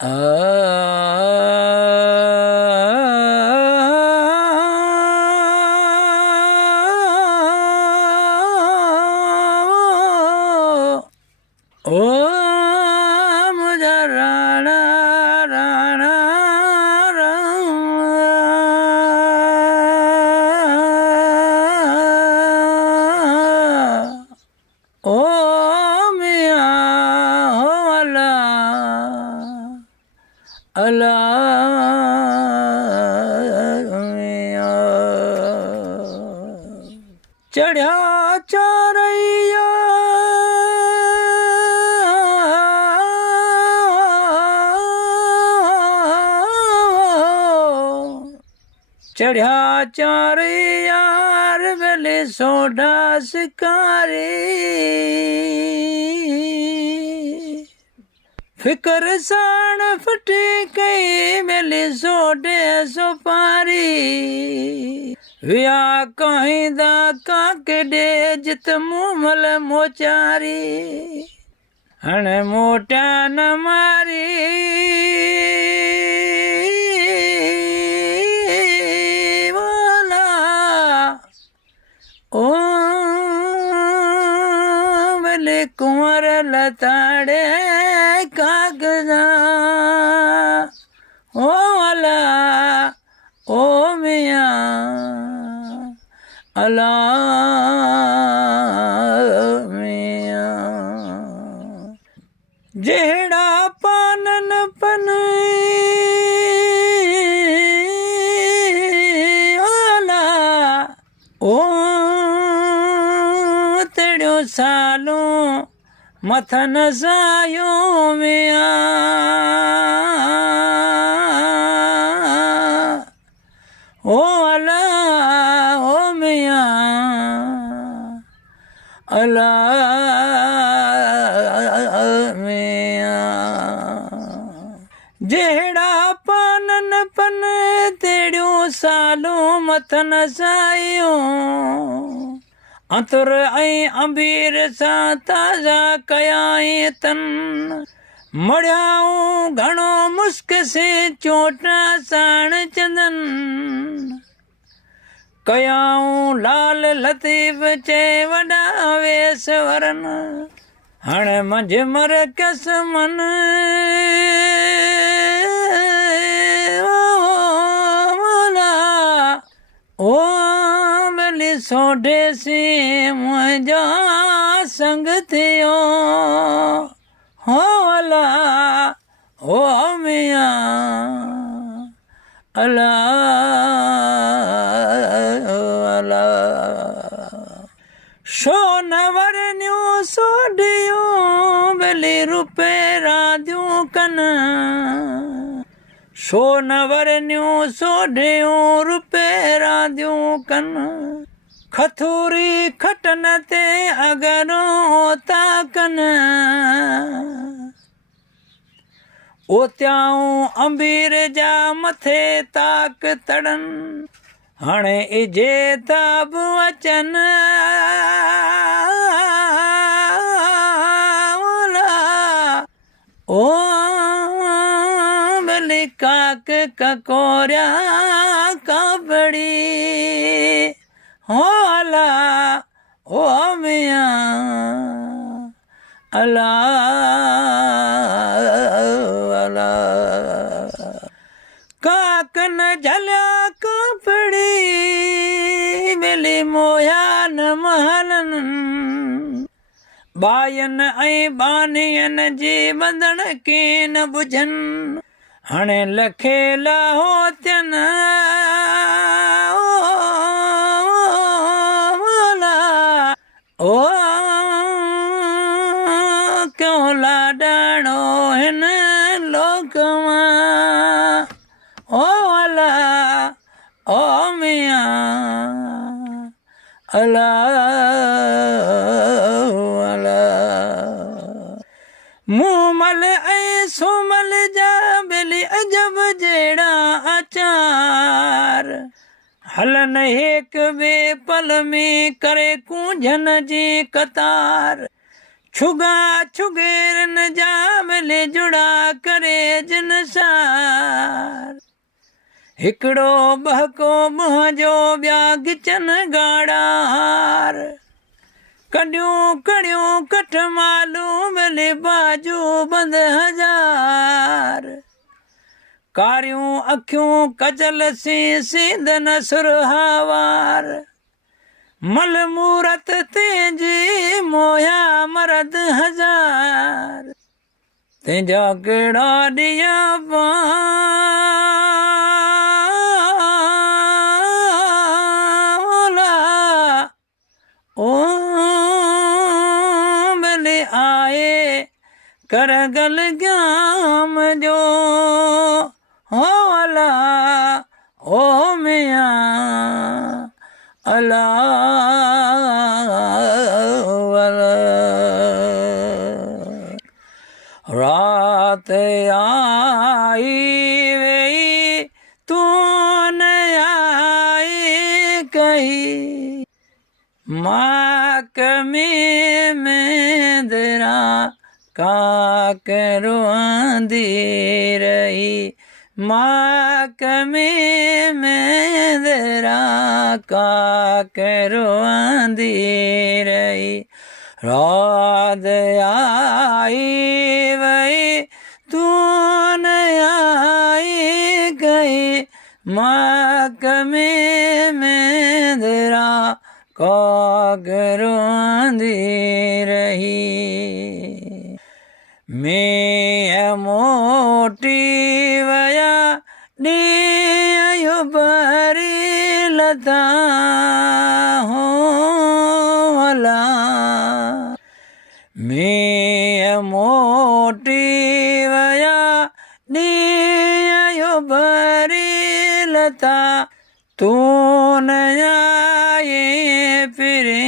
ओ मुझा राणा राणा ओ मियाँ हो अल्लाह अल्लाह मियाँ चढ़िया चारैया चढ़िया चार यार बेले सोडा शिकारी फिकर साण फटी कई बेले सोडे सोपारी विया कहीं दा काकड़े जित मुमल मोचारी हण मोटा न मारी ओ भले कुंवर लताड़े कागजा ओ अला ओ मियाँ अला मियाँ जेड़ा पानन पन ओ तेड़ो सालों मथन सायो मियाँ ओ अला ओ मियाँ अला मियाँ जेड़ा पानन पन तेड़ो सालों मथन सायो अंतुर ऐं अंबीर सां ताज़ा कयाई तन मड़ियाऊं घणो मुस्क से चोटा साण चंदन कयाऊं लाल लतीफ़ चे वॾा वेस वरन हाणे मंझ मर कस मन ओ भली सोडे से मुंहिंजा संग थियो हो अला ओ मियाँ अला अला शो न वरनियो सोडियो भली रुपे राधियूं कन शो न वरनियो सोडियो रुपे राधियूं कन खथूरी खटन ते अगरो होता कन ओत्याऊं अंबीर जा मथे ताक तड़न हाणे इजे ताब अचन ओ भली काक ककोरिया काबड़ी हो अला ओ मियाँ अला अला काक न झलिया कापड़ी मिली मोया न महलन बायन ऐं बानियन जी बंधन के न बुझन हाणे लखे लाहो थियन ओ क्यों लाडाणो हिन लोक मां ओ अला ओ मियाँ अला अला मूमल ऐं सोमल जा बेली अजब जेड़ा आचार हलन हिक ॿिए पल में करे कूंझन जी कतार छुगा छुगेर न जामले जुड़ा करे जनसार हिकड़ो बहको मुंह जो ॿिया गिचन गाड़ा हार कॾियूं कड़ियूं कठ मालूम ले बाजू बंद हजार कारियूं अखियूं कजल सी सींदन सुरहावार मल मूरत तेजी मोया मरद हजार तेजा केड़ा दिया पाला ओ बले आए करगल ग्याम जो हो अला ओ मिया अला रात आई वे तू न आई कही माक में दरा का करुआंदी रही माक में दरा का करुआंदी रही रात आई वही तू न आई गई माक में दरा का करुआंदी रही मैं मोटी वया दियो बरी लता हो वाला मैं मोटी वया दियो बरी लता तू न आए फिरे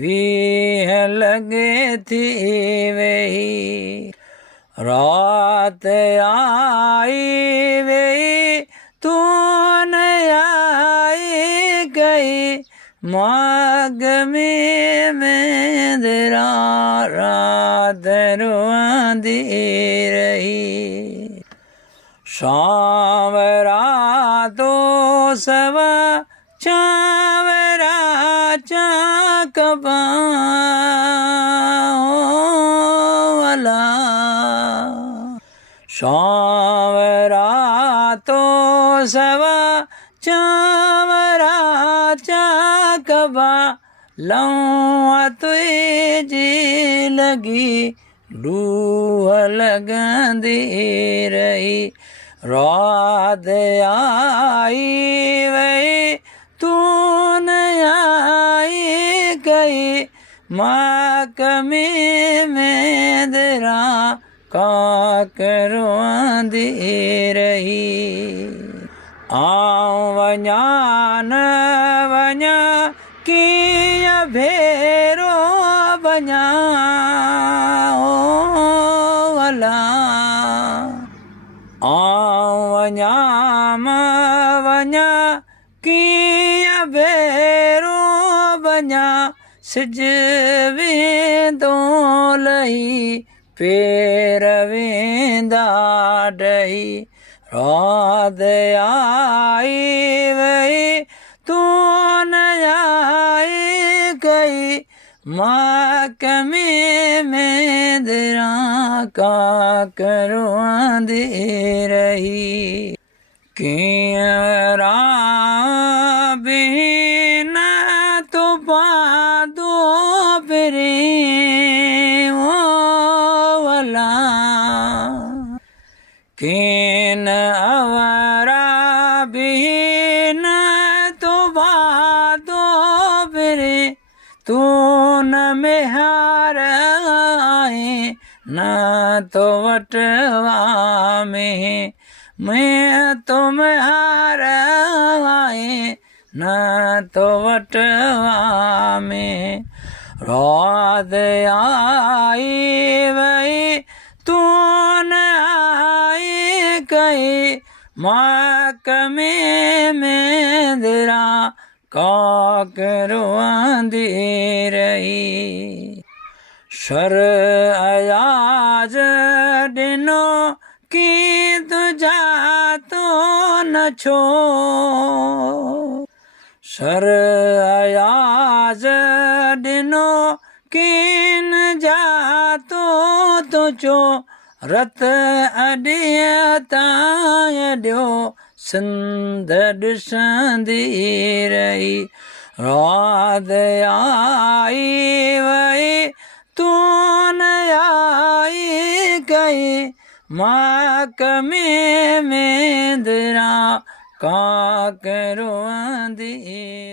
वीह लगे थी वही रात आई वही तू न आई गई माग में दरा रात रुआंदी रही सांवरा तो सवा चावरा चाकबा वाला सांवरा तो सवा चावरा चाकबा लौआ तुझी लगी लूह लगंदी रही रात आई वही तू न आई गई माक में दरा का करुआंदी रही आऊं वञा न वञा कीअं भेरो वञा ओ वला आऊं वञा वञा कीअं भेरो वञा सिज वेंदो लही पेर वेंदा डही रात आई वही तू न आई गई माक में दरा का करुआंदी रही किया बिना तो बादो फिरे वाला किन अवरा बिना तो बादो फिरे तू न मेहार आए न तो वटवा में मैं तुम्हार आए न तो वटवा में रात आई वही तू न आई कही माक में दरा का करुआंदी रही सर अयाज ॾिनो की तुझा तो न छो सर अयाज ॾिनो कीन जातो तो चो रत अॾीअ तां ॾियो सिंध ॾिसंदी रही रात आई वई तूं न आई कई माक में मेंदरा काक रोअंदी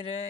रही।